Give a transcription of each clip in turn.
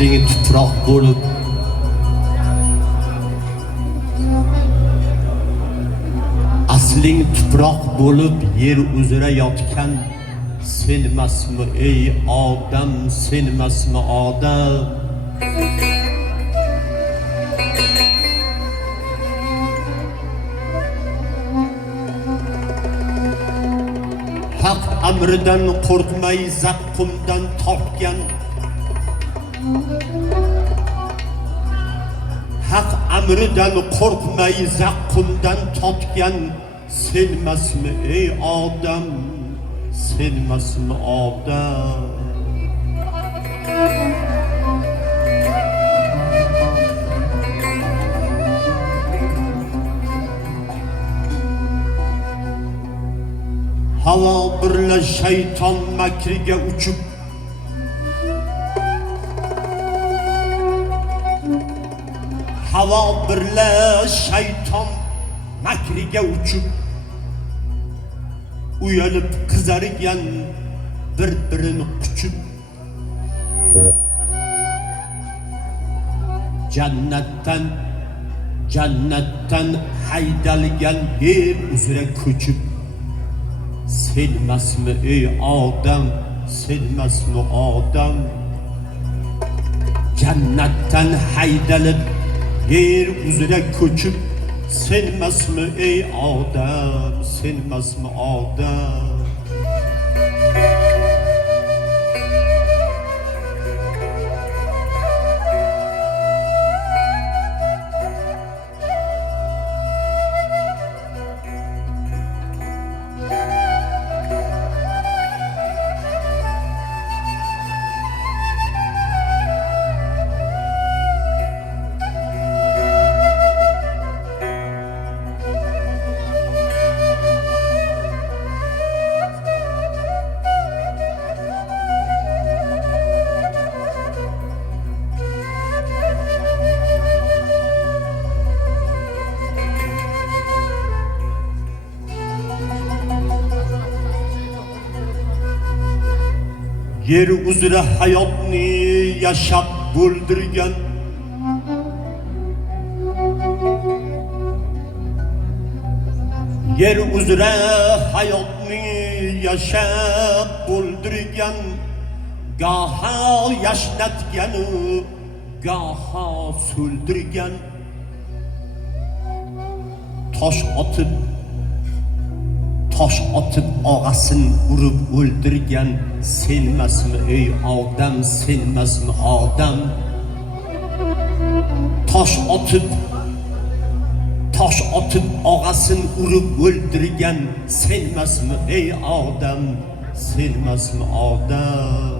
asling tuproq bo'lib asling tuproq bo'lib yer uzra yotgan senmasmi ey odam, senmasmi odam? Haq amridan qo'rqmay zaqqumdan topgan, haq amridan qo'rqmay zaqqumdan totgan senmasmi ey odam, senmasmi odam? Havo birla shayton makriga uchib, havo birla shayton makriga uchib, uyalib qizargan bir-birini quchib, jannatdan haydalgan yer uzra ko'chib, senmasmi ey odam, senmasmi odam? Jannatdan haydalib yer uzra ko'chib, senmasmi ey odam, senmasmi odam? Yer uzra hayotni yashab bo'ldirgan, yer uzra hayotni yashab bo'ldirgan, goho yashnatgan, goho so'ldirgan, tosh otib og'asin urib o'ldirgan senmasmi ey odam, senmasmi odam? Tosh otib og'asin urib o'ldirgan senmasmi ey odam, senmasmi odam?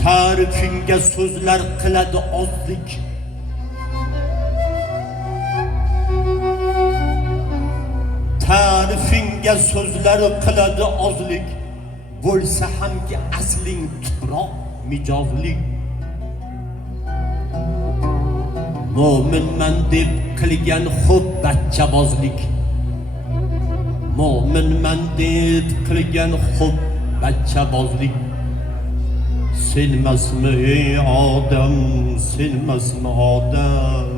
Ta'rifinga so'zlar qiladi ozlik, ta'rifinga so'zlar qiladi ozlik, bo'lsa hamki asling tuproq mijozlik. Mo'minman deb qilgan xo'p bachchabozlik, mo'minman deb qilgan xo'p bachchabozlik, senmasmi ey odam, senmasmi odam?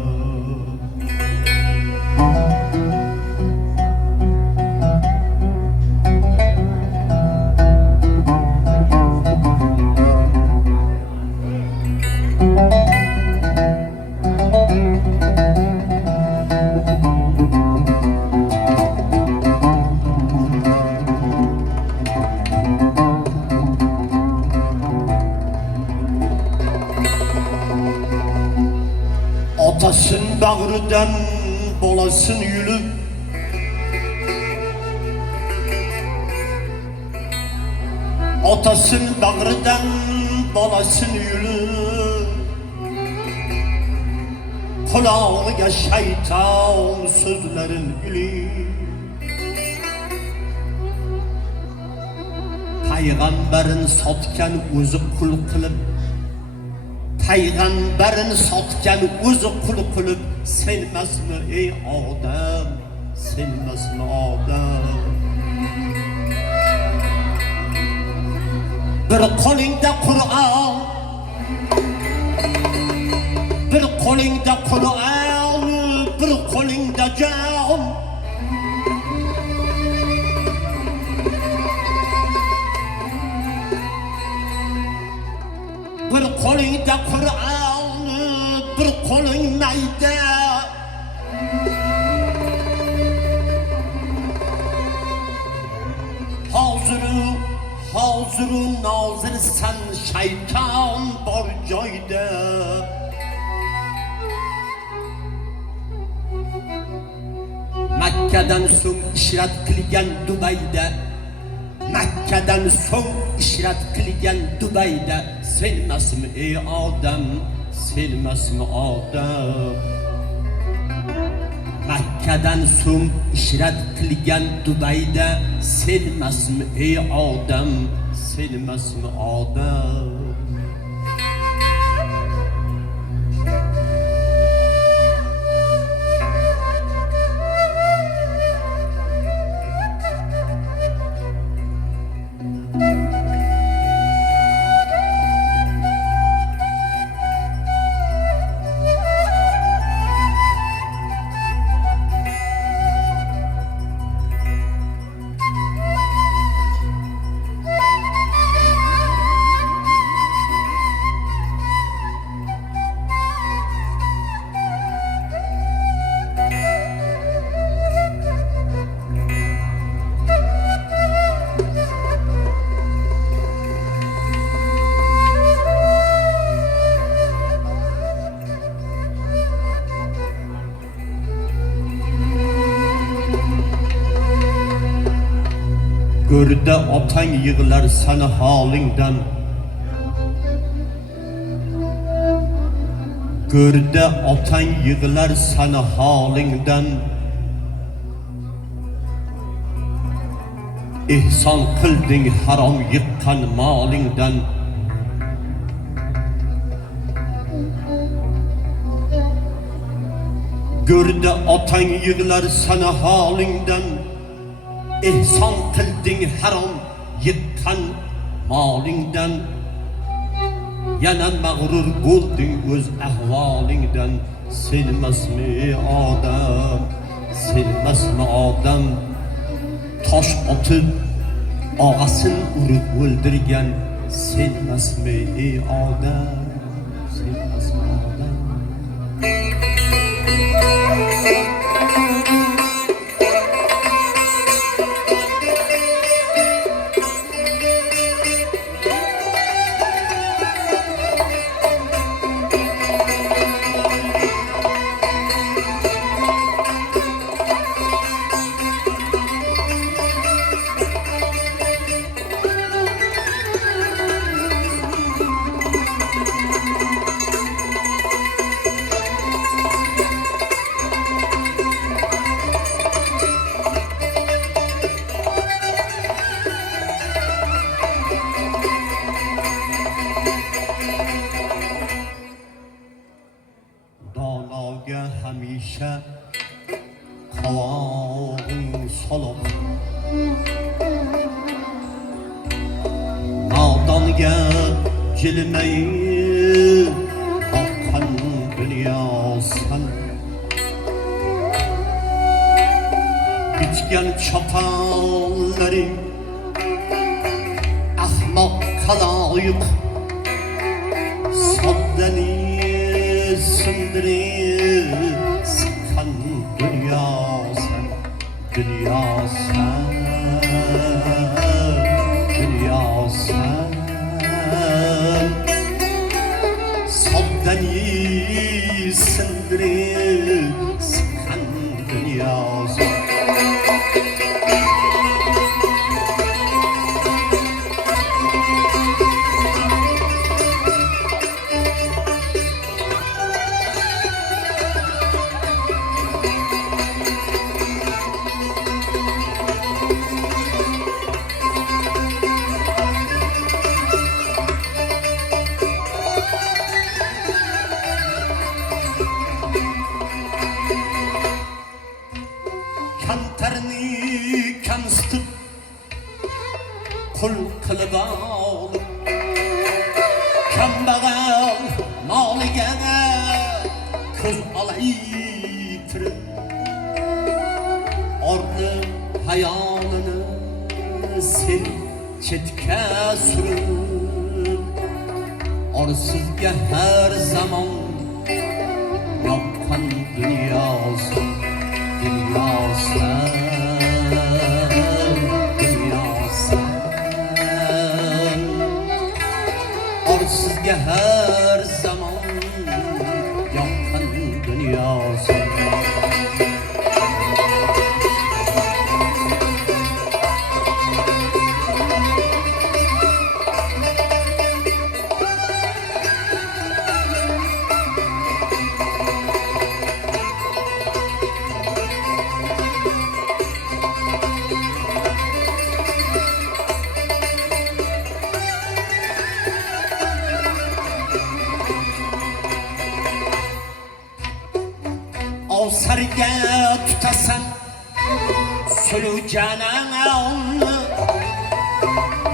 Otasın bağrıdan bolasın yülüp, otasın bağrıdan bolasın yülüp, kulağıga şeytan sözlerin gülüp, Peygamberin sotken o'zi qul qilib, Peygamberin sotken o'zi qul qilib, senmasmi ey odam, senmasmi odam. Bir qo'lingda Qur'on, bir qo'lingda Qur'on, bir qo'lingda jon. Bir qo'lingda Qur'on, bir qo'ling mayda. Hoziru nozirsan shayton bor joyda. Makkadan so'ng ishrat qilgan Dubayda, Makkadan so'ng ishrat qilgan Dubayda, senmasmi ey odam, senmasmi odam. Makkadan so'ng ishrat qilgan Dubayda, senmasmi ey odam, senmasmi odam. Görde atan yığılar sana halinden, Görde atan yığılar sana halinden. İhsan kıldın haram yıkkan malinden. Görde atan yığılar sana halinden. İhsan kıldın haram yıkkan malingdan. Yana mağrur bo'lding o'z ahvolingdan. Senmasmi odam, senmasmi odam. Tosh otib og'asin urib o'ldirgan, senmasmi ey odam, senmasmi odam. Donoga hamisha qovog'ing solib, nodonga jilmayib boqqan dunyosan. Bichgan choponlaring ahmoq qaloyiq, soddani sindirib sıkan dünyasan, dünyasan, dünyasan. Soddani sindirib kul qilib olib kambag'al moliga ko'z olaytirib orni hayolini sen chetga surib orsizga har zamon yoqqan dunyosi orsizga har zamon yoqqan dunyosi Ovsarga tutasan sulujanani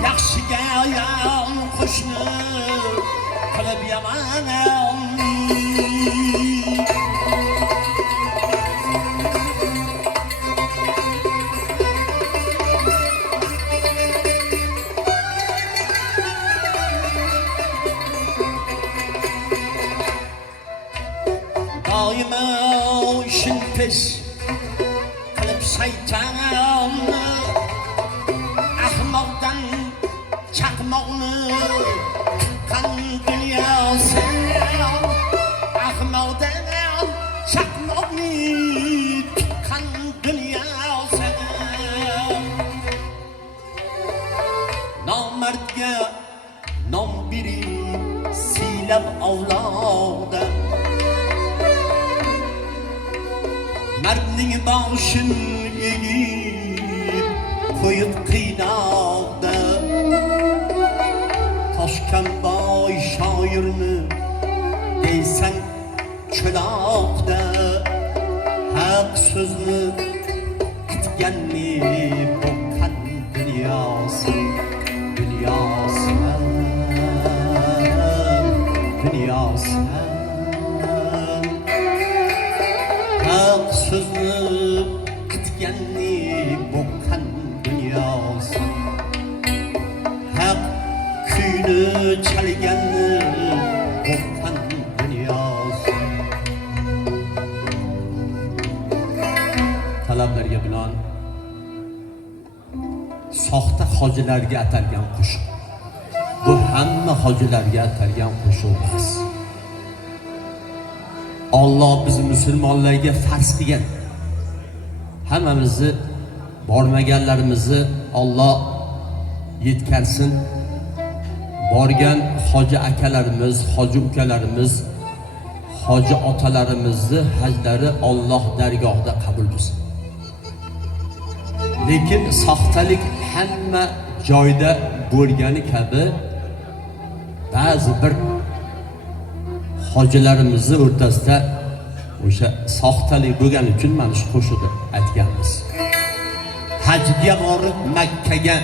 yaxshiga yon qo'shni qilib yomonni doimo shin pesh qilib shaytonni ahmoqdan chaqmoqni tuqqan dunyosi ahmoqdan chaqmoqni tuqqan dunyosi nomardga nom berib siylab avloda mardning boshin egib qo'yib qiynoqda Toshkanboy shoirni deysan cho'loqda haq so'zni kutganni boqqan dunyosi haq so'zni kutganni boqqan dunyosi haq kuyni chalganni boqqan dunyosi talablarga binoan soxta hojilarga atalgan qo'shiq bu hamma hojilarga atalgan qo'shiq emas. Allah biz musulmonlarga farz qilgan hammamizni bormaganlarimizni Allah yetkazsin. Borgan hoji akalarimiz, hoji ukalarimiz, hoji otalarimizni hajlari Allah dargohida qabul bo'lsin. Lekin soxtalik hamma joyda bo'lgani kabi ba'zi bir hojilarimizni o'rtasida o'sha soxtalik bo'lgani uchun mana shu qo'shiqni aytganmiz. Hajga borib Makkaga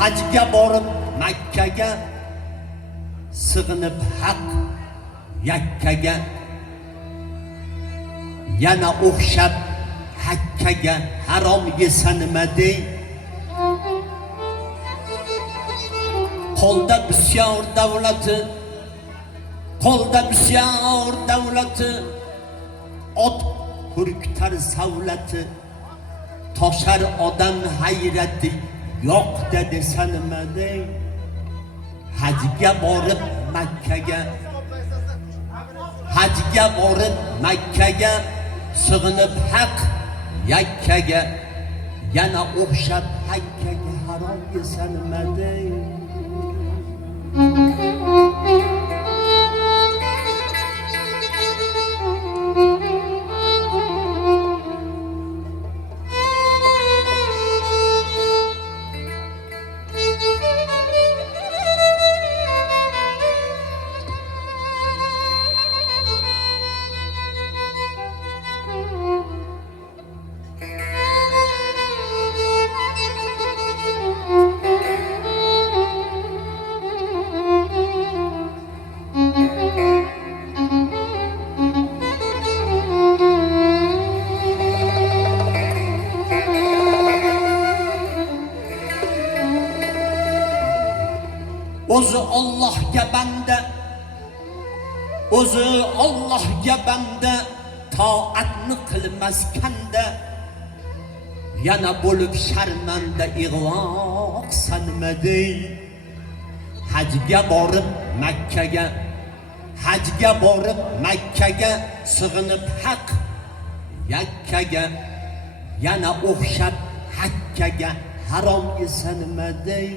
hajga borib Makkaga sig'inib haq yakkaga yana o'xshab hakkaga harom yesa nima dey qo'lda bisyor davlati ot hurkitar savlati toshar odam hayrati yo'q desa nima dey hajga borib Makkaga sig'inib haq yakkaga yana o'xshab hakkaga harom yesa nima dey o'zi Allohga banda, o'zi Allohga banda, toatni qilmas kanda, yana bo'lib sharmanda ig'voq sanmadey. Hajga borib Makkaga, hajga borib Makkaga sig'inib haq yakkaga, yana o'xshab Hakkaga harom esanmadey.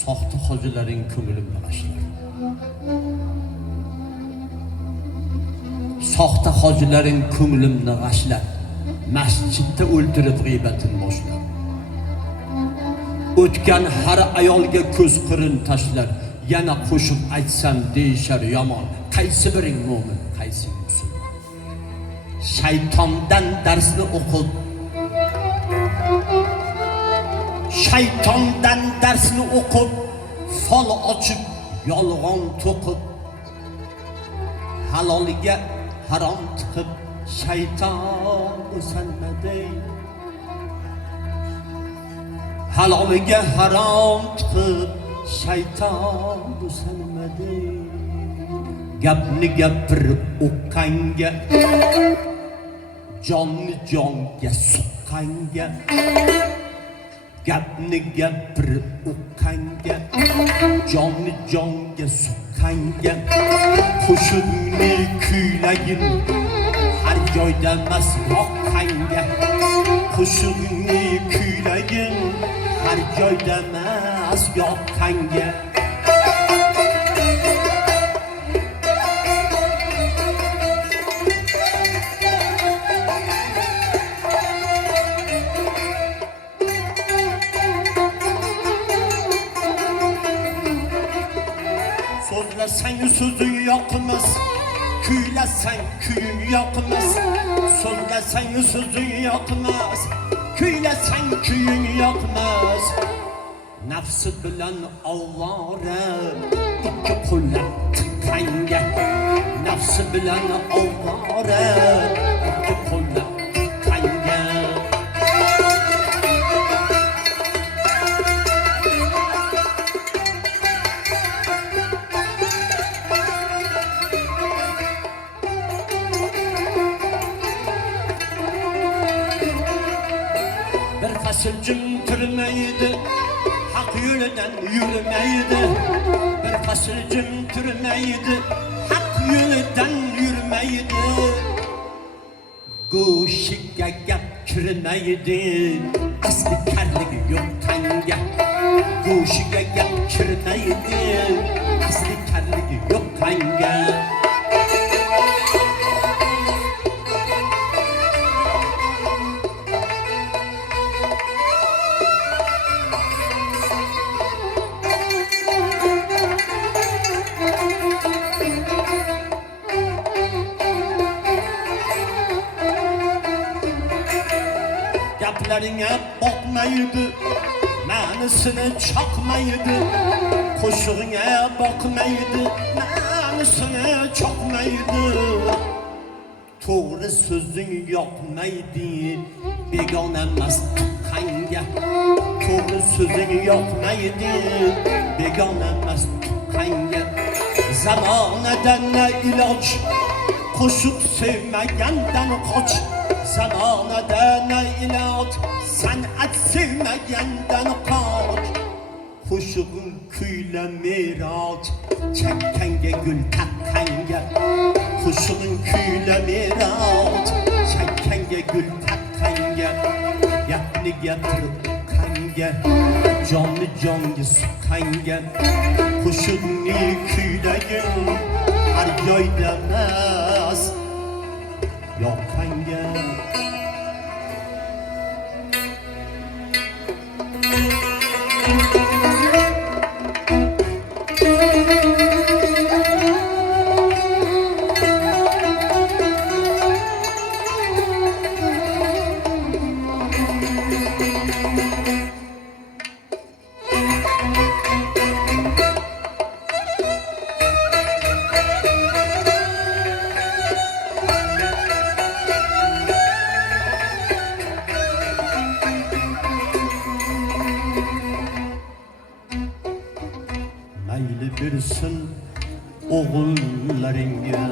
Soxta hojilaring ko'nglimni g'ashlar. Soxta hojilaring ko'nglimni g'ashlar. Masjidda o'ltirib g'iybatin boshlar. O'tgan har ayolga ko'z qirin tashlar. Yana qo'shib aytsam deyishar yomon. Qaysi biring mo'min, qaysi musulmon? Shaytondan darsni o'qib, shaytondan darsni o'qib, fol ochib, yolg'on to'qib, haloliga harom tiqib, shayton esanmadey. Haloliga harom tiqib, shayton esanmadey. Gapni gapirib o'qqanga, jonni jonga suqqanga, gapni gapirib o'qqanga, jonni jonga suqqanga, qo'shiqni kuylagin har joyda emas yoqqanga, qo'shiqni kuylagin har joyda emas yoqqanga. Sözləsən sözün yoqmas, kuyləsən kuyun yoqmas. Sözləsən sözün yoqmas, kuyləsən kuyun yoqmas. Nafsi bilan ovora, ikki qo'llab tiqqanga. Nafsi bilan ovora, ikki qo'llab tiqqanga. Fasılcım türmeydi, hak yönünden yürümeydi. Bir fasılcım türmeydi, hak yönünden yürümeydi. Goşiga gap kirmeydi, asli karlık yok tanga. Goşiga gap kirmeydi, asli karlık yok tanga. Gaplarına bakmaydı, ma'nisini chaqmaydi. Qo'shig'ingga bakmaydi, ma'nisini chaqmaydi. To'g'ri so'zing yoqmaydi, begona emas tuqqanga. To'g'ri so'zing yoqmaydi, begona emas tuqqanga. Zamonadan iloj, qo'shiq sevmagandan qoch. Zamonada ne iloj, san'at sevmagandan qoch. Qo'shig'im kuyla meroj, chakkanga gul taqqanga. Kuşun kuylamerat Çekkenge gül takkenge Yatni getirip kange Canlı canlı sıkkenge Kuşun kuylegin Her yaylamaz Yok kange Mayli birsin oğullarınga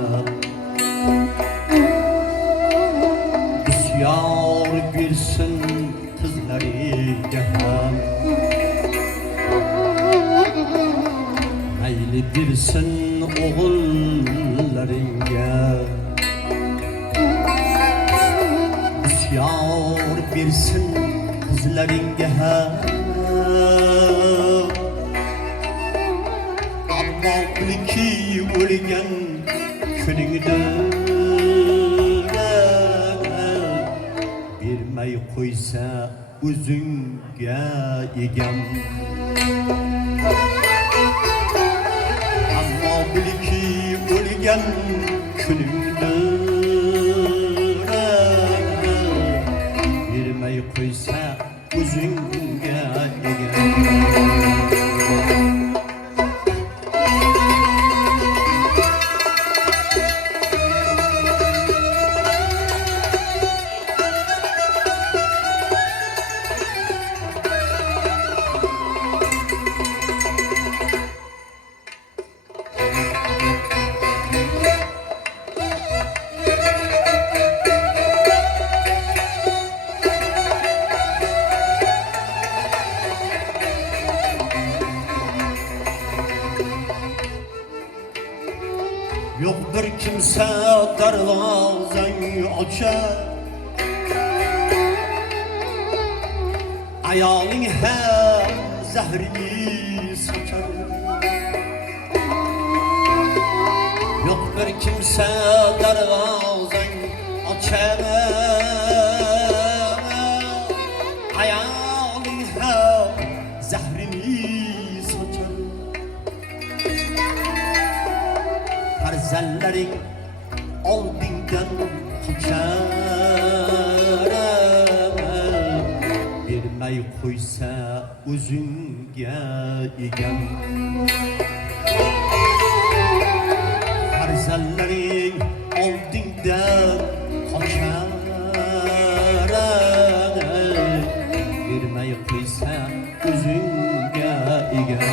Bisyar birsin kızlarınga Mayli birsin oğullarınga Bisyar birsin kızlarınga Ki o'lgan kuningda bermay qo'ysa o'zingga egam ammo bilki o'lgan kuningda bermay qo'ysa o'zingga egam Yok bir kimse darvazayı açar Ayağın hem zehrini saçar Yok bir kimse darvazayı açar Ayağın hem zehrini saçar Farzanlaring oldingdan qochar bermay qo'ysa o'zingga egam Farzanlaring oldingdan qochar bermay qo'ysa o'zingga egam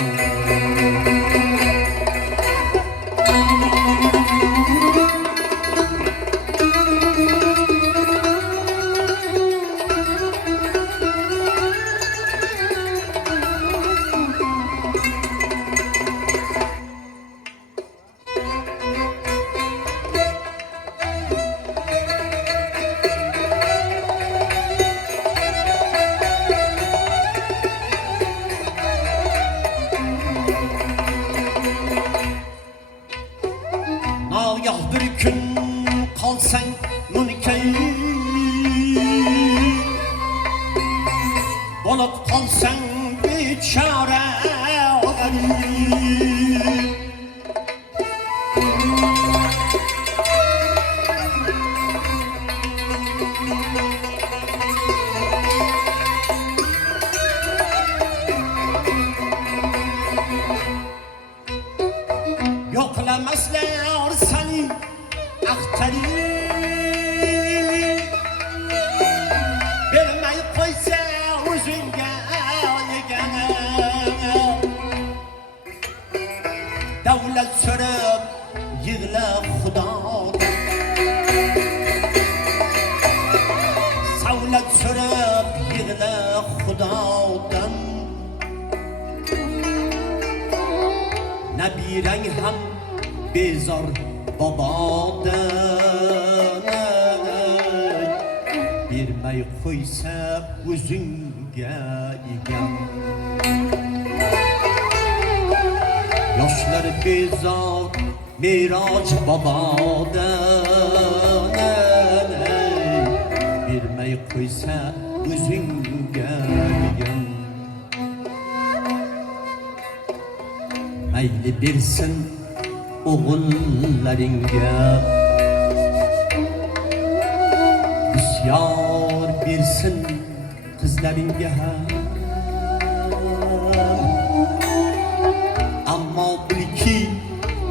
Nagah bir gün kalsan mülkey Olup kalsan biçare Yoklamazlar seni aktari Bermay qo'ysa o'zingga egana Davlat so'rab yig'la xudodan Savlat so'rab yig'la xudodan Nabirang ham bezor bobodan bermay qo'ysa o'zingga egam. Yoshlar bezor Miroj bobodan bermay qo'ysa o'zingga egam. Mayli bersin o'g'illaringga, bisyor bersin qizlaringga ham. Ammo bilki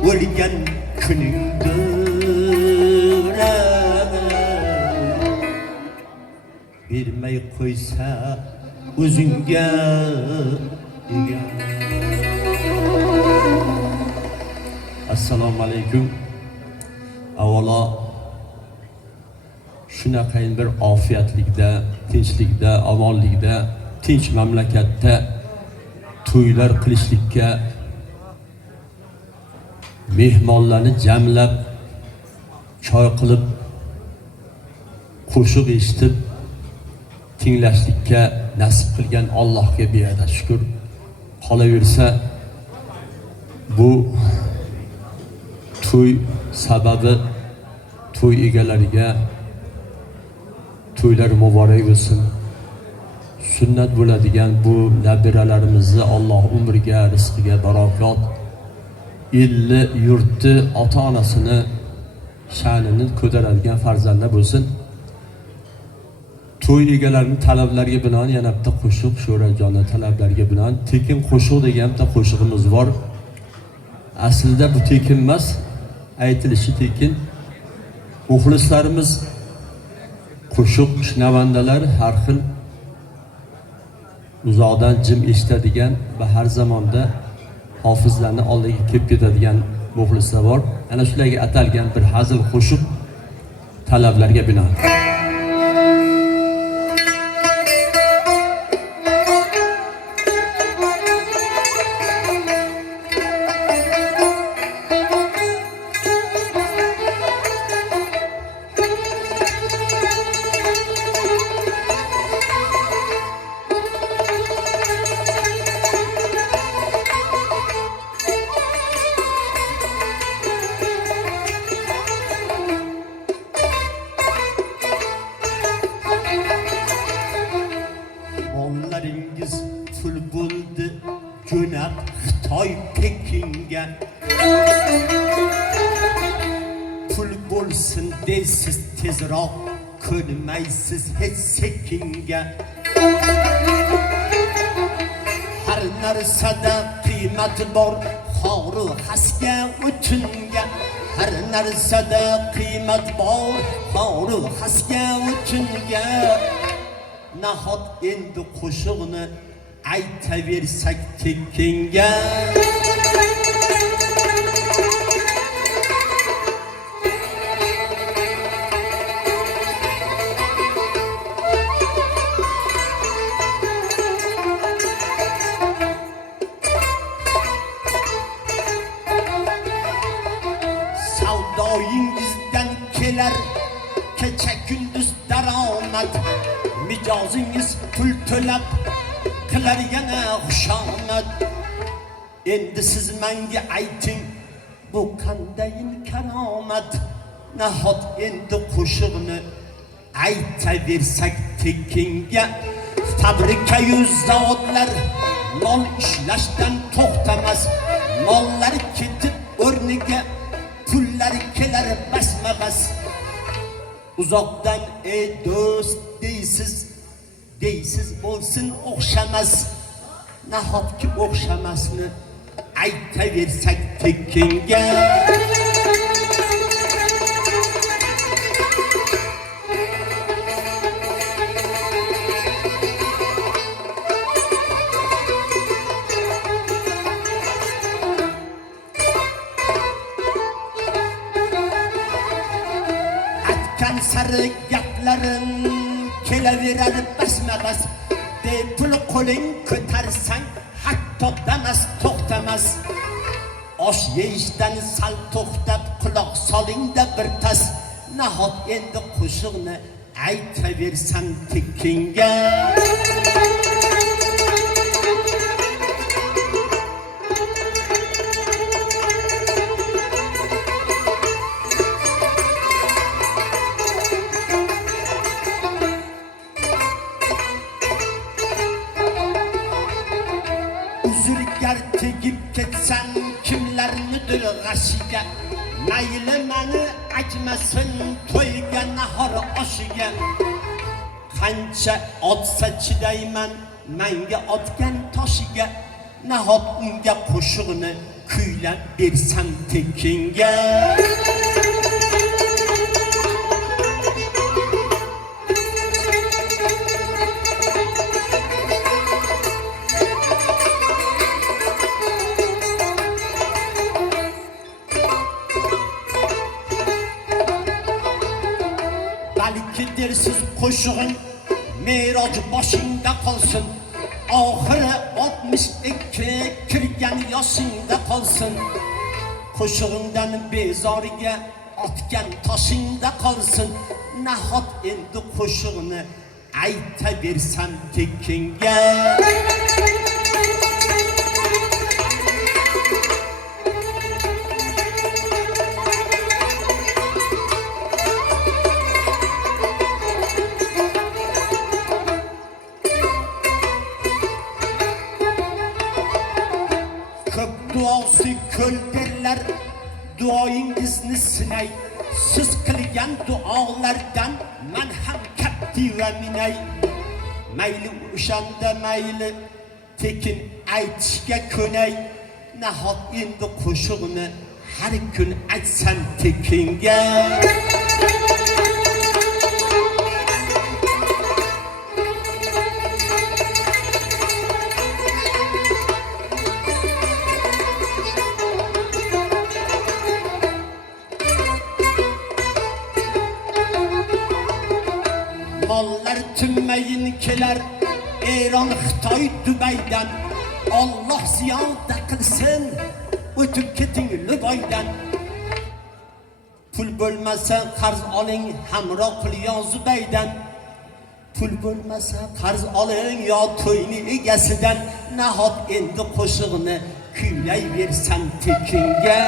o'lgan kuningdir, bermay qo'ysa o'zingga egam. Assalomu alaykum. Avvalo shunaqayin bir ofiyatlikda, tinchlikda, omonlikda, tinch mamlakatda to'ylar qilishlikka, mehmonlarni jamlab, choy qilib, qo'shiq eshitib, tinglashlikka nasib qilgan Allohga beadad shukr. Qolaversa bu to'y sababi to'y egalariga to'ylar muborak bo'lsin. Sunnat bo'ladigan bu nabiralarimizni Alloh umriga, rizqiga barakot, elli yurtni ota-onasini sha'nini ko'taradigan farzandlar bo'lsin. To'y egalarining talablariga binoan yana bitta qo'shiq, Sho'rajonning talablariga binoan tekin qo'shiq degan bitta qo'shig'imiz bor. Aslida bu tekin emas, aytilishi tekin. Muxlislarimiz qo'shiq shinavandalar har xil uzoqdan jim eshitadigan va har zamonda hofizlarni oldiga kelib ketadigan muxlislar bor. Ana shularga atalgan bir hazil qo'shiq talablarga binoan. Mollaringiz pul bo'ldi, jo'nab Xitoy Pekinga. Pul bo'lsin deysiz tezroq, ko'nmaysiz hech sekinga. Har narsada qiymati bor, xoru xasga o'tinga. Har narsada qiymat bor, xoru xasga o'tinga. Nahot endi qo'shiqni aytaversak tekinga. Savdoyingizdan kelar kecha kunduz daromad. Mijozingiz pul to'lab qilar yana xushomad. Endi siz menga ayting, bu qandayin karomat? Nahot endi qo'shiqni aytaversak tekinga. Fabrika-yu zavodlar mol ishlashdan to'xtamas. Mollar ketib o'rniga pullar kelar basma-bas. Uzoqdan ey do'st deysiz bo'lsin o'xshamas. Nahotki o'xshamasni aytaversak tekinga. Atkan sari gaplarim kelaverar basma-bas. De pul qo'ling ko'tarsang hatto damas to'xtamas. osh yeyishdan sal to'xtab quloq soling-da bir tas. Nahot endi qo'shiqni aytaversam tekinga. Uzurgar tegib ketsan kimlarnidir g'ashiga. Mayli mani aytmasin to'yga nahor oshiga. Qancha otsa chidayman menga otgan toshiga. Nahot unga qo'shiqni kuylab bersam tekinga. Balki dersiz qo'shig'ing Me'roj boshingda qolsin. Oxiri 62 kirgan yoshingda qolsin. Qo'shig'ingdan bezoriga otgan toshingda qolsin. Nahot endi qo'shiqni aytaversam tekinga. Ko'p duosi ko'l derlar, duoyingizni sinay. Siz qilgan duolardan men ham kaptiva minay. Mayli o'shanda mayli tekin aytishga ko'nay. Nahot endi qo'shiqni har kun aytsam tekinga. Mollar tinmayin kelar Eron, Xitoy, Dubaydan. Allah ziyoda qilsin o'tib keting Lubaydan. Pul bo'lmasa qarz oling hamroh qil yo Zubaydan. Pul bo'lmasa qarz oling yo to'yni egasidan. Nahot endi qo'shiqni kuylayversam tekinga.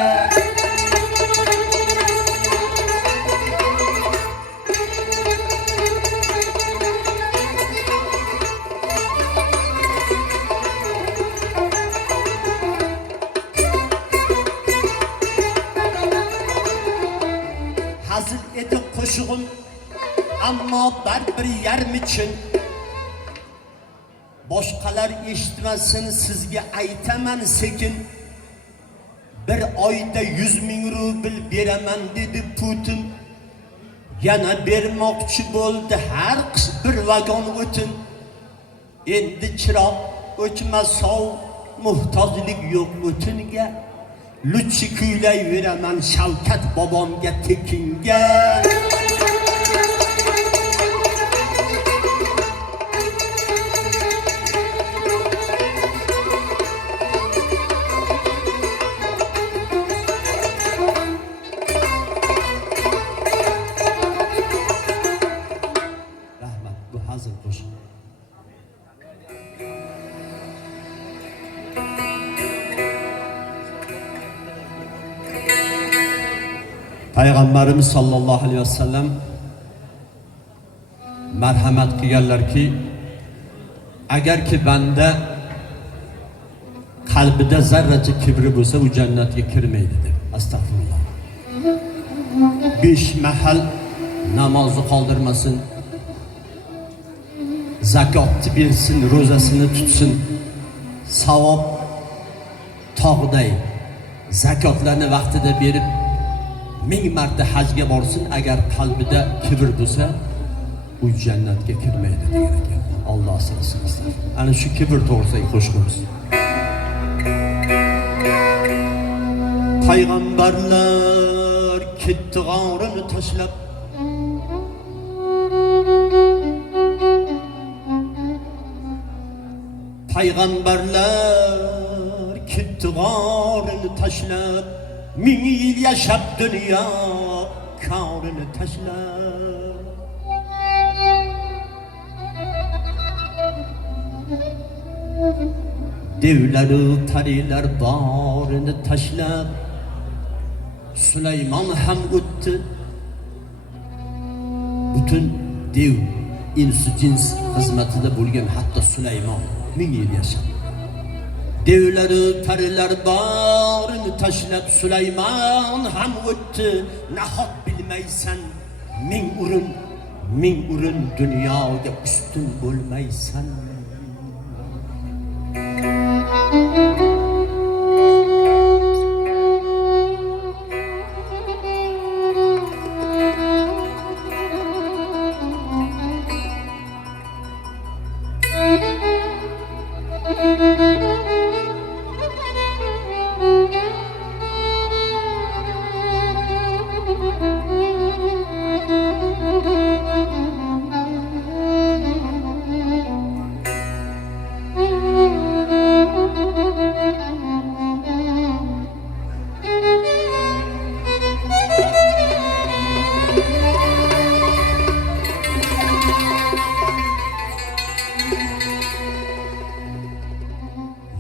Hazil edi qo'shig'im, ammo baribir yarim için. Boshqalar eshitmasin, sizga aytaman sekin. Bir oyda 100 ming rubl beraman dedi Putin. Yana bermoqchi bo'ldi har qish bir vagon o'tin. Endi chiroq o'chmasov, muhtojlik yo'q o'tinga. Lutchi kuylayveraman Shavkat bobomga tekinga. Rahmat, bu hazır qo'shiq. Payg'ambarimiz sallallohu alayhi vasallam marhamat qilganlarki, agarki banda qalbida zarracha kibri bo'lsa, u jannatga kirmaydi deb. Astagfirullah. 5 mahal namozni qoldirmasin, zakotni bersin, ro'zasini tutsin, savob tog'day zakotlarni vaqtida berib 1000 marta hajga borsin, agar qalbida kibr bo'lsa, u jannatga kirmaydi degan ekan. Alloh asrasin. Ana shu kibr to'g'risidagi qo'shiqimiz. Payg'ambarlar ketdi g'orini tashlab, payg'ambarlar Gitti g'arini tashlab, ming yil yashab dunyo korini tashlab. Devlaru parilar borini tashlab, Sulaymon ham o'tdi. Butun dev insu jins xizmatida bo'lgan hatto Sulaymon ming yil yashadi. Devlaru parilar borini tashlab, Sulaymon ham o'tdi. Nahot bilmaysan, ming urin dunyoga ustun bo'lmaysan.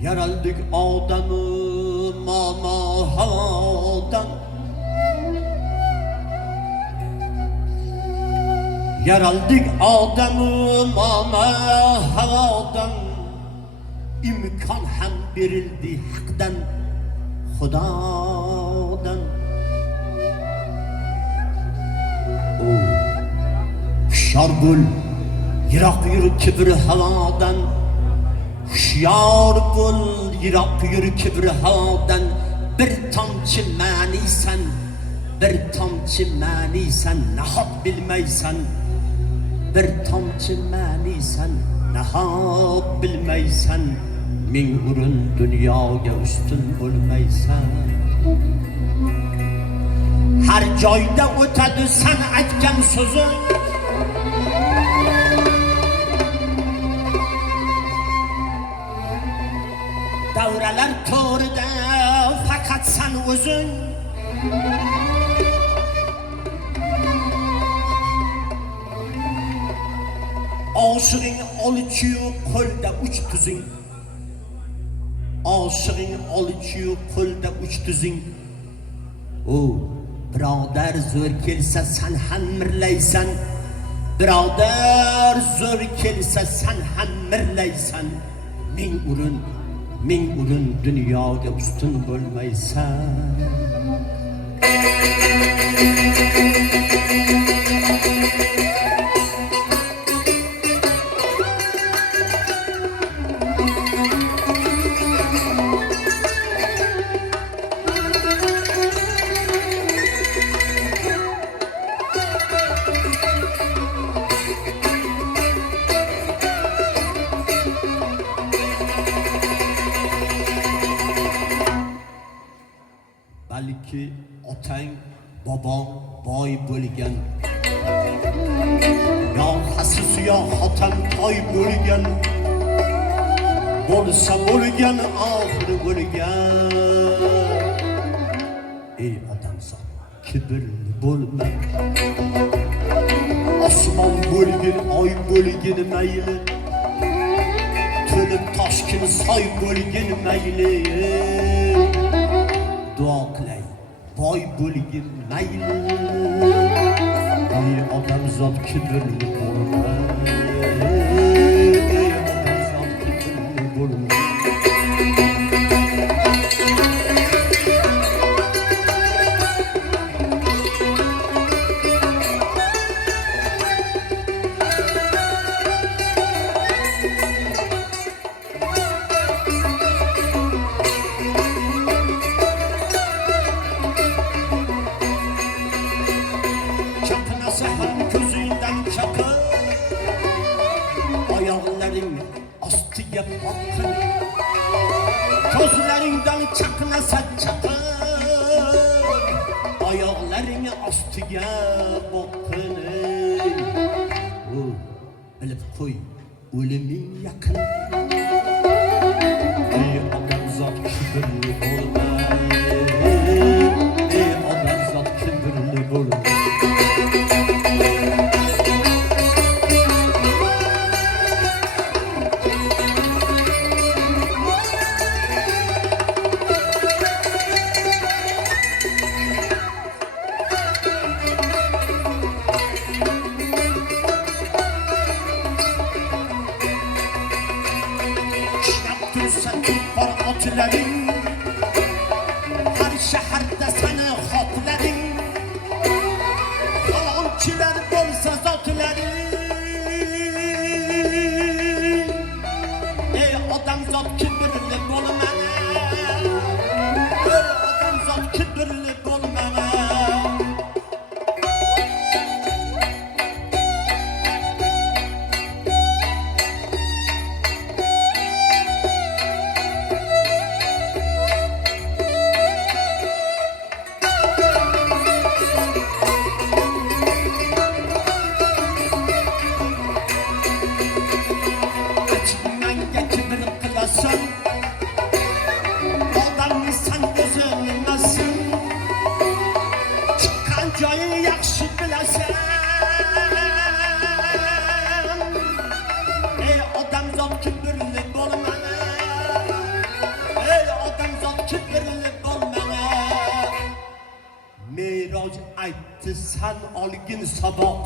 Yaraldık adamı mama havadan, yaraldık adamı mama havadan. İmkan hem verildi hakdan, Xudodan. Hushyor bo'l, yiroq yur kibri havodan. Hushyor bo'l, yiroq yur kibri havodan. Bir tomchi ma'nisan, nahot bilmaysan. Bir tomchi ma'nisan, nahot bilmaysan. Ming urin dunyoga ustun bo'lmaysan. Har joyda o'tadi sen aytgan so'zing. Davralar to'rida faqat sen o'zing. Oshig'ing olichiyu qo'lda uch tuzing. Oshig'ing olichiyu qo'lda uch tuzing. Birodar zo'r kelsa sen ham mirlaysan. Birodar zo'r kelsa sen ham mirlaysan. Ming urin dunyoga ustun bo'lmaysan. Balki otang, bobong boy bo'lgan, yo xasis yo xotin toy bo'lgan. Bo'lsa bo'lgan, oxiri bo'lgan. Ey odamzod, kibrli bo'lma. Osmon bo'lgin, oy bo'lgin mayli. To'lib toshkin soy bo'lgin mayli. Duo qilay, boy bo'lgin mayli. Ey odamzod, kibrli bo'lma. Ey odamzod, kibrli bo'lma. Ayağların ostiga boqin, ko'zlaringdan chaqnasa chaqin. Oyoqlaring ostiga boqin. Bilib qo'y, o'liming yaqin. Ey odamzod, kibrli bo'lma. Ey odamzod kibrli bo'lma. Her şehirde seni hatırladım. Yalançılar bolsa zatların. Ey odamzod kibirli bo'lma. Ey odamzod kibirli bo'lma. Odamni sen gözünmesin. Çıkan joyi yaxshi bilasan. Ey odamzod kibrli bo'lma. Ey odamzod kibrli bo'lma. Me'roj aytdi sen olgin saboq.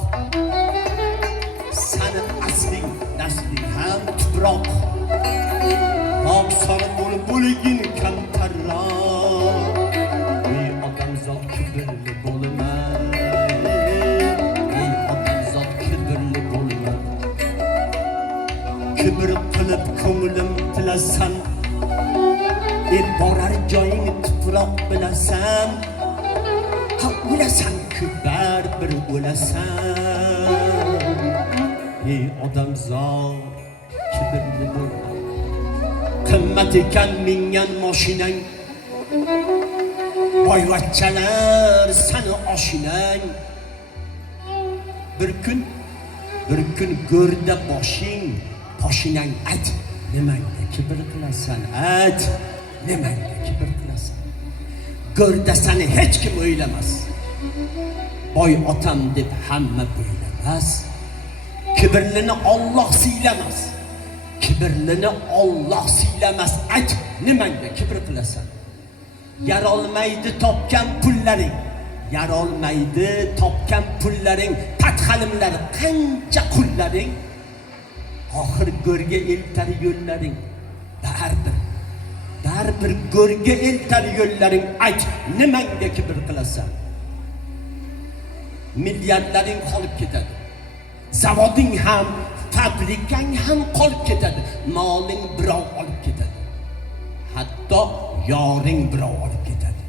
Seni asling nasling ham tuproq. Oqsor bo'lib bo'lgin kamtarroq. Ey odamzod kibrli bo'lma. Ey odamzod kibrli bo'lma. Kibr qilib ko'nglim tilasan. Ey borar joying tuproq bilasan. Ha o'lasan-ku baribir o'lasan. Ey odamzod kibrli bo'lma. Qimmat ekan mingan mashinang. Boyvachchalar seni oshinang. Bir kun go'rda boshing, poshinang ayt, nimanga kibr qilasan? Ayt, nimanga kibr qilasan? Go'rda seni hech kim o'ylamas. Boy otam deb hamma o'ylamas. Kibrlini Alloh siylamas. Kibrlini Alloh siylamas. Ayt, nimanga kibr qilasan? Yarolmaydi topgan pullaring. Yarolmaydi topgan pullaring. Pathalimlar qancha qullaring. Oxir go'rga eltar yo'llaring. Baribir go'rga eltar yo'llaring. Ayt, nimanga kibr qilasan? Milliardlaring qolib ketadi. Zavoding ham, fabrikang ham qolib ketadi. Moling birov olib ketadi. Hatto yoring birov olib ketadi.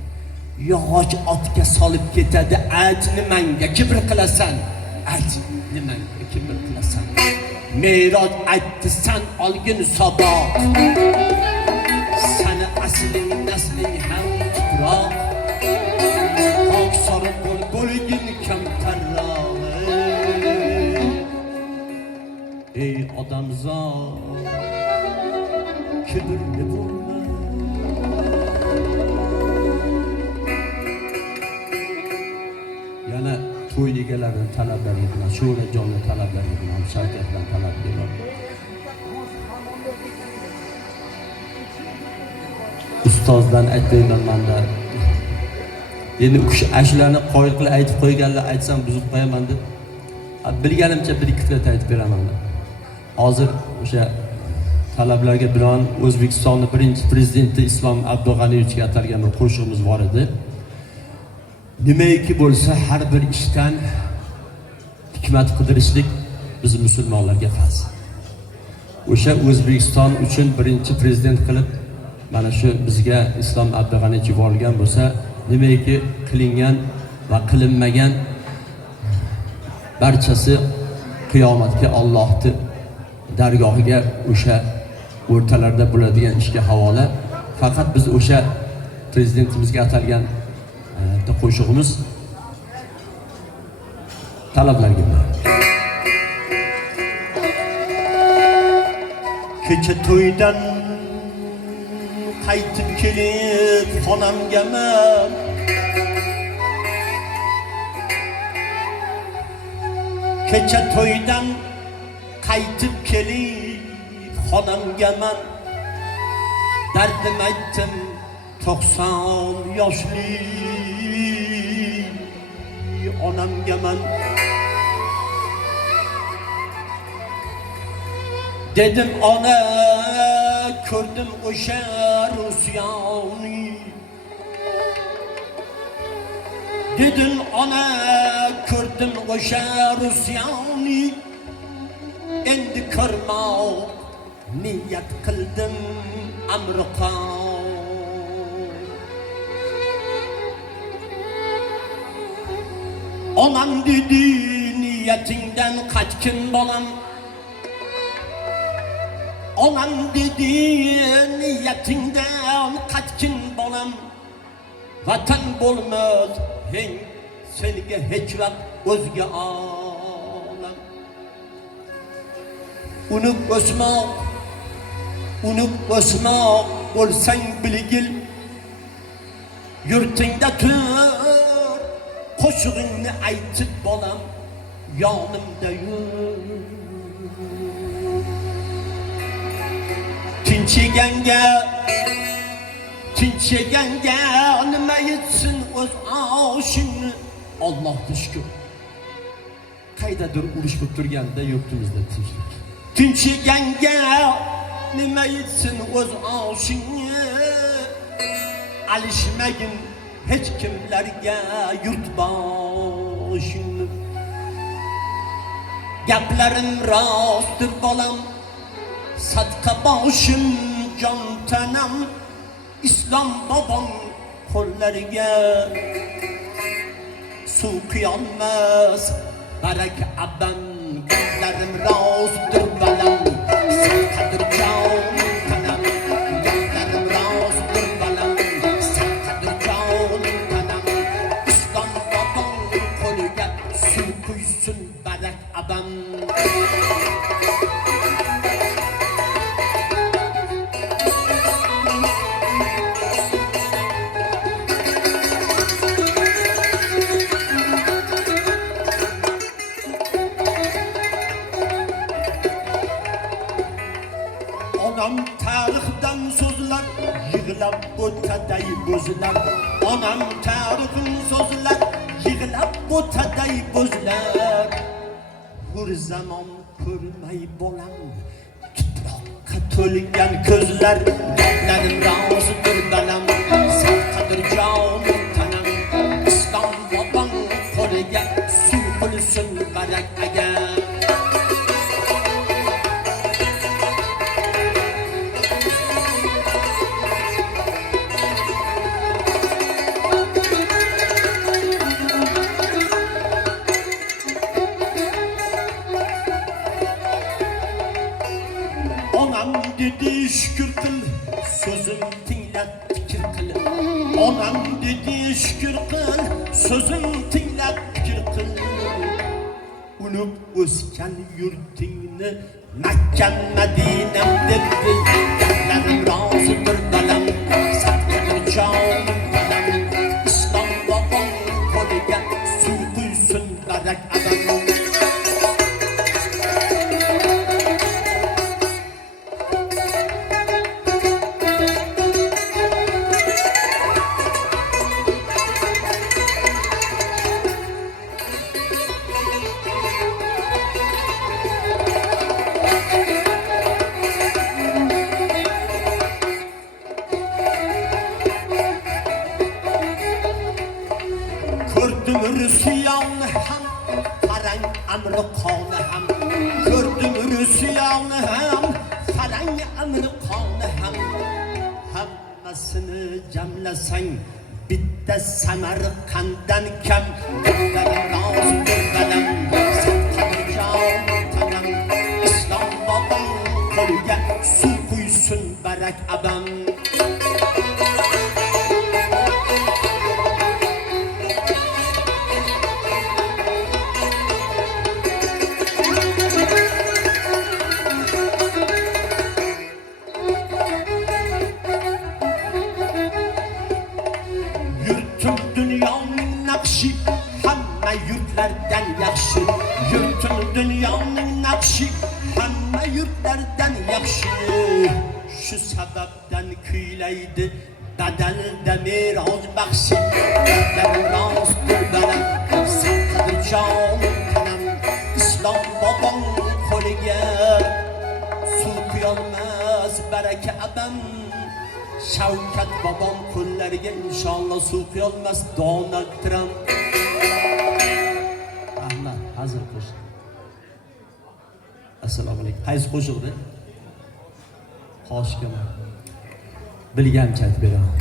Yog'och otga solib ketadi. Ayt, nimanga kibr qilasan? Ayt, nimanga kibr qilasan? Me'roj aytdi san olgin saboq. Sani asling nasling ham tuproq. Oqsor bo'lgin kamtarroq. Ey odamzod kibrli bo'lma. Yana to'y egalarining talablari bilan, sho'rajonning talablari bilan, Shavkat bilan talab beradi. Ustozdan aytmayman menda. Endi ashulani qoyil qilib aytib qo'yganlar aytsam buzib qo'yaman deb. Bilganimcha bir ikki qilib aytib beraman. Hozir o'sha talablarga binoan O'zbekistonning birinchi prezidenti Islom Abdug'aniyevichga atalgan bir qo'shig'imiz bor edi. Nimaiki bo'lsa har bir ishdan hikmat qidirishlik biz musulmonlarga farz. O'sha O'zbekiston uchun birinchi prezident qilib mana shu bizga Islom Abdug'aniyevich yuborilgan bo'lsa, nimaiki qilingan va qilinmagan barchasi qiyomatga Allohning dargohiga o'sha o'rtalarda bo'ladigan ishga havola. Faqat biz o'sha prezidentimizga atalgan qo'shig'imiz talablarga binoan. Kecha to'ydan qaytib kelib xonamga men kecha to'ydan qaytib kelib xonamga men dardim aytdim 90 yoshli onamga men dedim ona ko'rdim o'sha Rusyani dedim ona ko'rdim o'sha Rusyani endi ko'rmoq niyat qildim Amerikan onam dedi niyatingdan qaytgin bolam onam dedi niyatingdan qaytgin bolam vatan bo'lmas heng senga hech vaqt o'zga olam unib o'smoq bo'lsang bilgil yurtingda tur qo'shig'ingni aytib bolam yonimda yur tinchiganga nima yetsin o'z oshingni Allohga shukr qaydadir urush bo'lib turganda yurtimizda tinchlik tinchiganga nima yetsin o'z oshingni alishmagin hech kimlarga yurt boshingni gaplarim rostdir bolam sadqa boshim jon tanam islom bobom qo'llariga suv quyolmas baraka abam gaplarim rostdir bolam sadqadir jon tanam gaplarim rostdir bolam sadqadir jon tanam islom bobom qo'liga suv quysin barak abam onam tarixdan so'zlar yig'lab o'taday bo'zlar onam tarixdan so'zlar yig'lab o'taday bo'zlar bir zamon ko'rmay bolam tuproqqa to'lgan ko'zlar gaplarim rostdir balam sadqadir jon tanam islom bobom qo'liga suv qilsin barak agar onam dedi şükür kıl sözüm tinglab fikir qil onam dedi şükür kıl sözüm tinglab fikir qil unib o'sgan yurtingni Makka Madinam deb bil gaplarim rozidir balam sadqadir jon tanam islom bobom qo'liga suv quysin barak adam Gördüm Rusya'nı hem Farang Amerikanı hem Gördüm Rusya'nı hem Farang Amerikanı hem hammasini jamlasang bitta Samarqanddan kam gaplarim rostdir balam sadqadir jon tanam islom bobom qo'liga suv quysin barak abam dunyoning naqshi hamma yurtlardan yaxshi. Yurtim dunyoning naqshi hamma yurtlardan yaxshi. Shu sababdan kuylaydi badalda meroz baxshi. Meroz balam sakdir jonim tanam islom bobom qo'liga suv quyolmas baraka adam. Shavkat bobom qo'llariga inshaalloh suv quyolmas Donald Trump. Ahmad hazır qo'shiq. Assalomu alaykum. Qaysi qo'shiqni? Xo'sh kim? Bilgancha aytib beraman.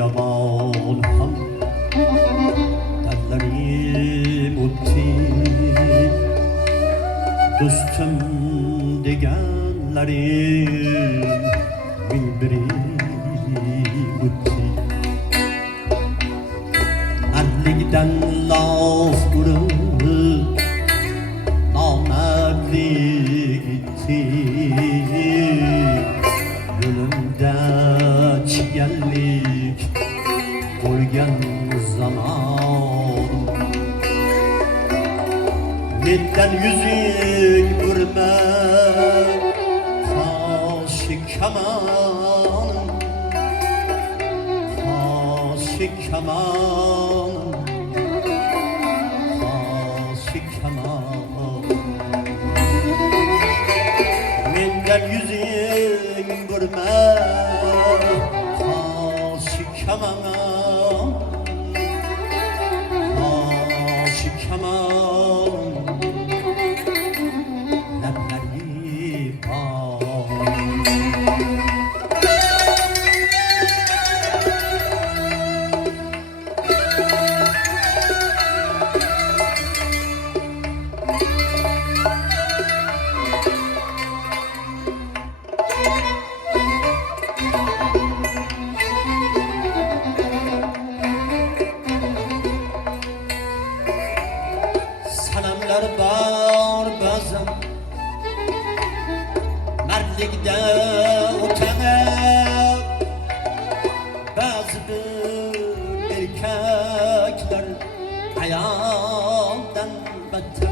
Yaman ham derlerim utti. Dostum degenlerim birbiri utti. Merlikten laf vurup namertlik gitti. Yolumda çiğenlik koygan zaman. Menden yüzün vurma karşı kaman. Karşı kaman. Karşı kaman. Menden yüzün vurma karşı kaman. Karşı kaman. Lebleri bağ. Sanamlar var bazen mertlikte utanır. Bazı bir erkekler hayalden beter.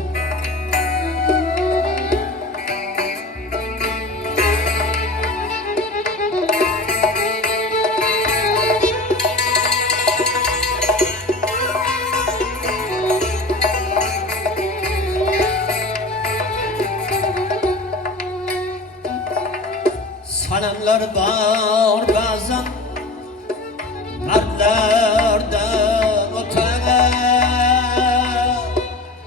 Sanamlar var bazen mertlerden utanır.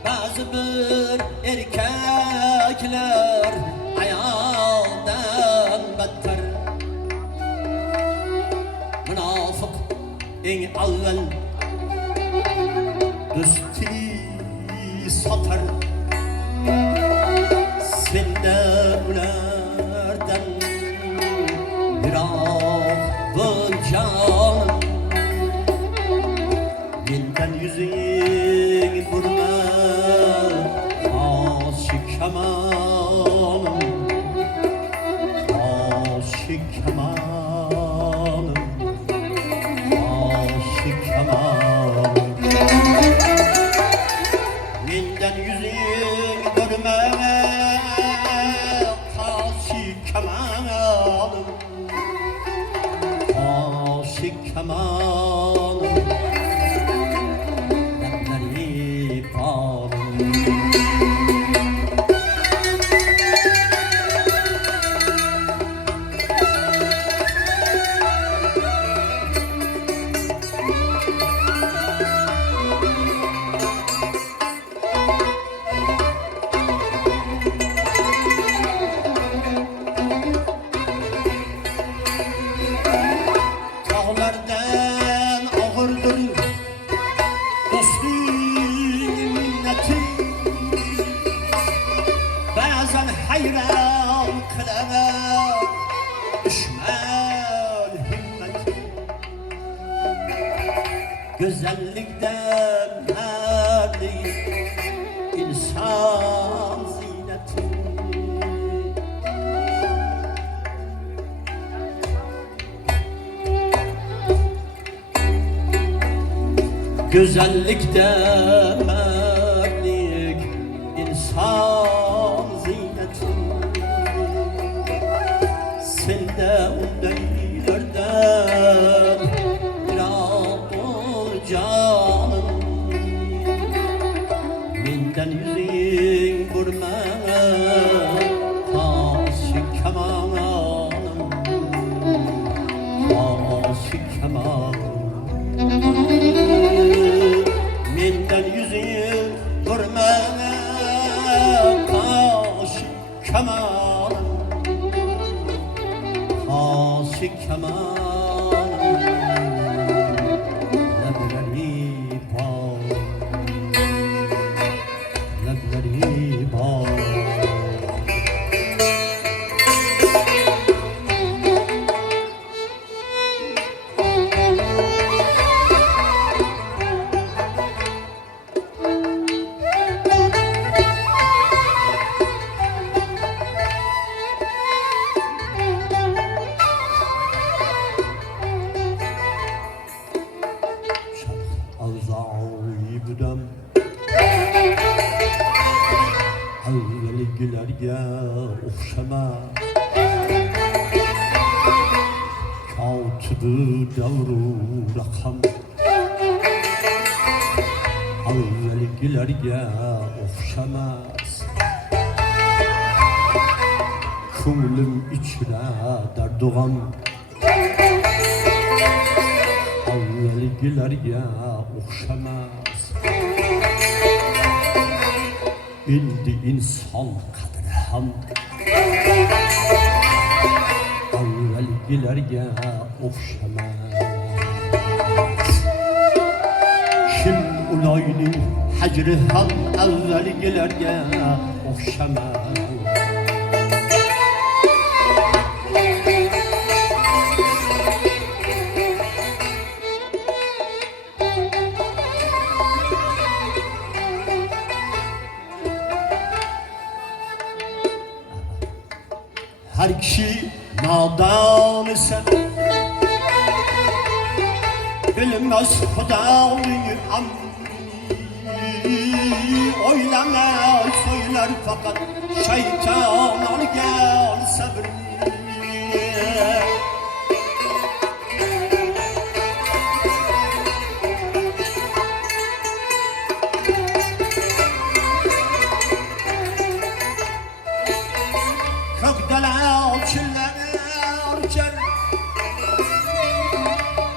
Bazı bir erkekler hayalden beter. Münafık en evvel dostu satar. Sen de ulardan bırak canım. Menden yüzün vurma karşı kamanım. Karşı kamanım. Karşı kamanım. Menden yüzün vurma karşı kamanım. Karşı kamanım. Lebleri bağlı. hayran kılar düşman himmeti. Güzellikten hali insan zineti. Güzellikten merlik insan zineti. Sende undaylardan biraz ol canım. Menden yüzün vurma karşı kemanım, karşı kemanım. Menden yüzün vurma karşı kemanım, karşı kemanım. Lebleri bağ, lebleri bağ. Avza'yı budam Evveli gülerge okşama Katibi devru rakam Evveli gülerge okşamaz Kümlüm içine derdoğam Evveli gülerge okşamaz İndi insan kadrham Evveli gülerge okşamaz Kim ulayni hacriham Evveli gülerge okşamaz Her kişi nadan ise bilmez Huda'yı amni Oylamaz söyler fakat şeytan al gel sabrini Kökdeler çiller uçar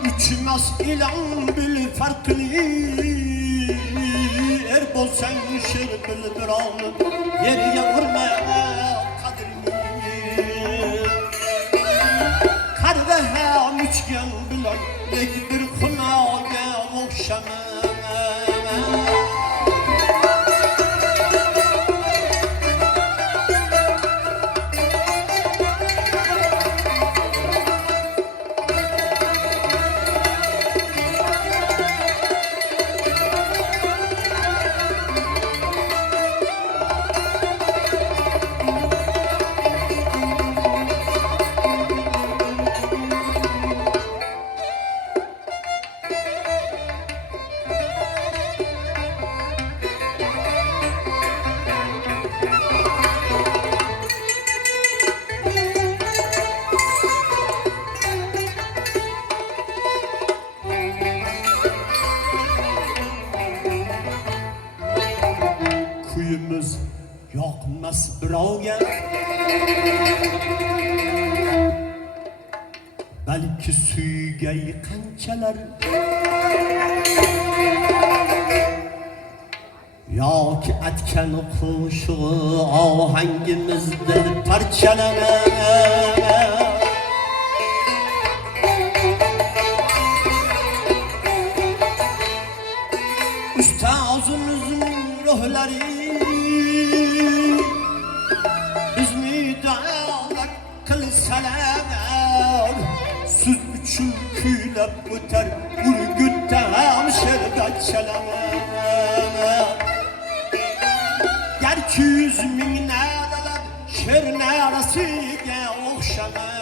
Uçmaz ilan bil farkını Er bolsan şer bildir alın Yeriye vurma kadrini Karda hem üçgen bilen Bekdir kunaga okşama Kuyumuz yoqmas birovga balki suygay qanchalar yoki atkan qo'shig'i ohangimizda parchalanar ustozimizning ruhlari qilsalar siz uchun kuylab o'tar Urgutda ham sherbachchalar garchi 100 ming naralar sher narasiga o'xshamar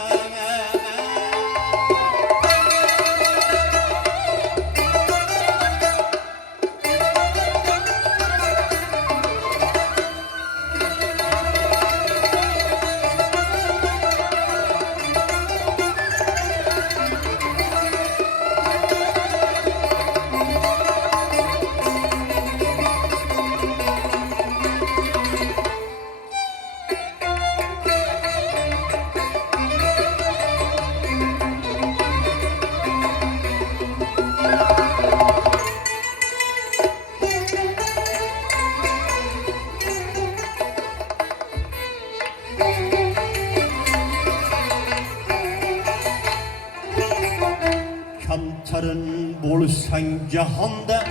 Kamtarın bo'lsang jahonda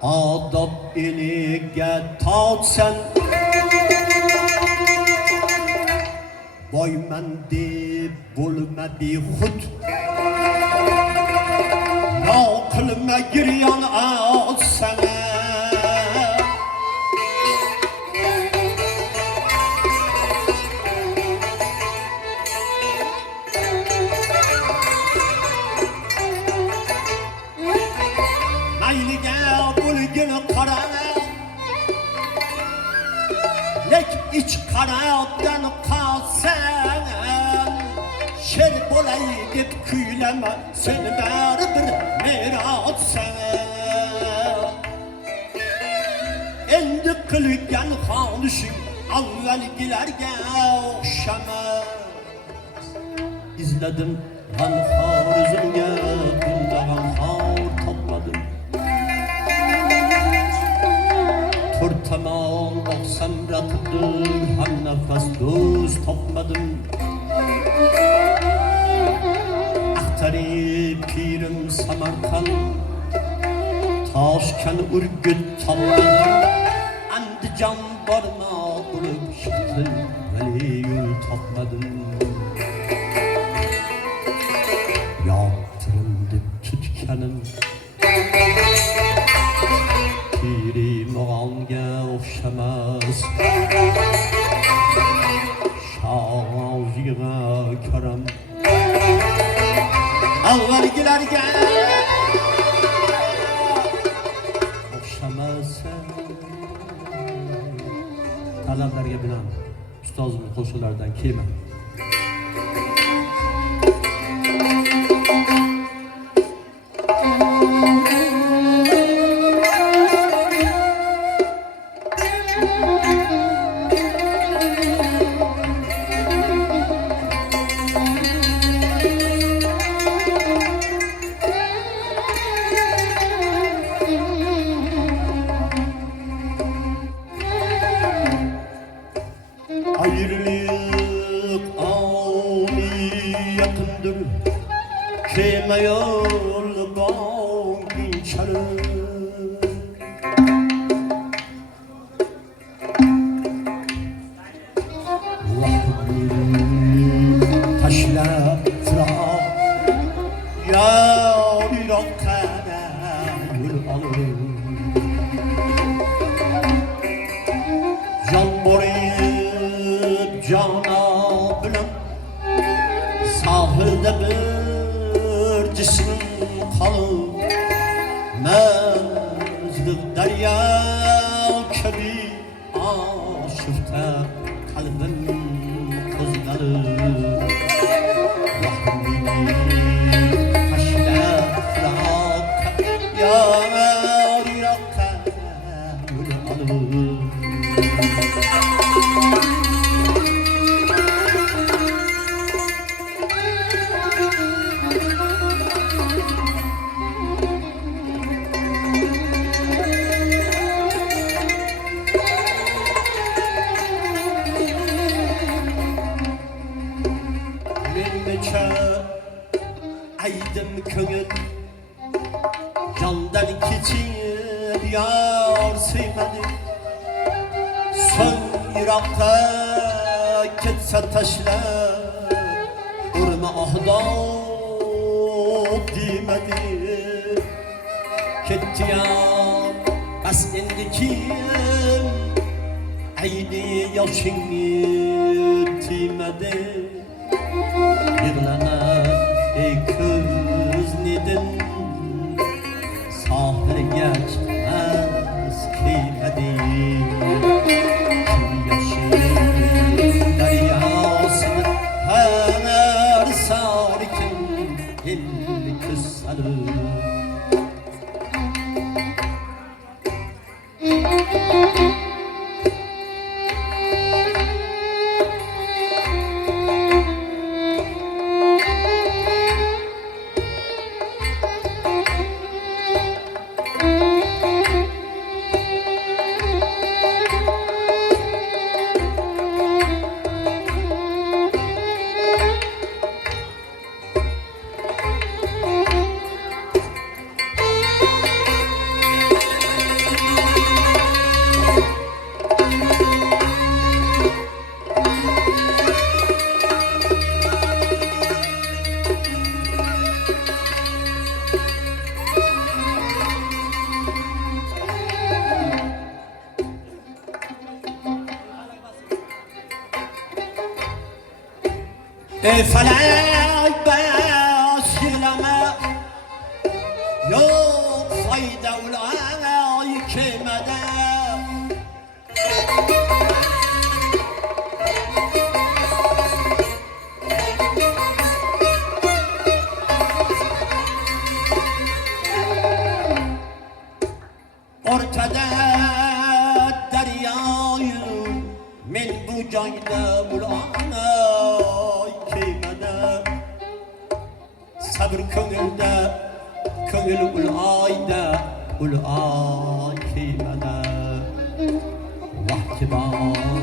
odob eliga tortsan boyman deb bo'lma behud noqilma giryon olsan lek iç qanotdan qolsan sher bo'lay deb kuylama sen baribir merotsan endi qilgan xonishing avvalgilarga o'xshamas izladim g'amxor o'zimga bunda g'amxor topmadim Tamam oqsam ratibdir ham nafas do'st topmadim Axtari pirim Samarqand Toshkan Urgut topmadim Andijon bormoq bo'lib chiqdim vali yo'l topmadim Yoptirim deb tutganim Pirim og'onga o'xshamas Shog'ozga karam avvalgilarga o'xshamas talablarga bilan ustozimiz qo'shiqlaridan kelma Ayrılık ani yakındır Kime yol bağın çarır Taşla fırak Yar irakana yol alır Can borayıp cana bilen Sahilde bir cismin kalıp Mezlik derya kebi aşıfta kalbim kızları Rahmini taşla fırak Yar irakana yol alır aydım köngül candan keçip yar sevmedi. Son yiroqqa ketsa tashlab urma ohdod demadi ketdiyam bas endi kim ayni yoshingni tiymadi yig'lama ey ko'z nedin sohilga chiqmas qiymadi daryosini har sorikin elli kuzsalu Felek bas yığlama yok fayda ulay kemede ortada deryayı men bu joyda ulay kemede sabr ko'ngilda ko'ngil ulayda ulay kemede vaqti bor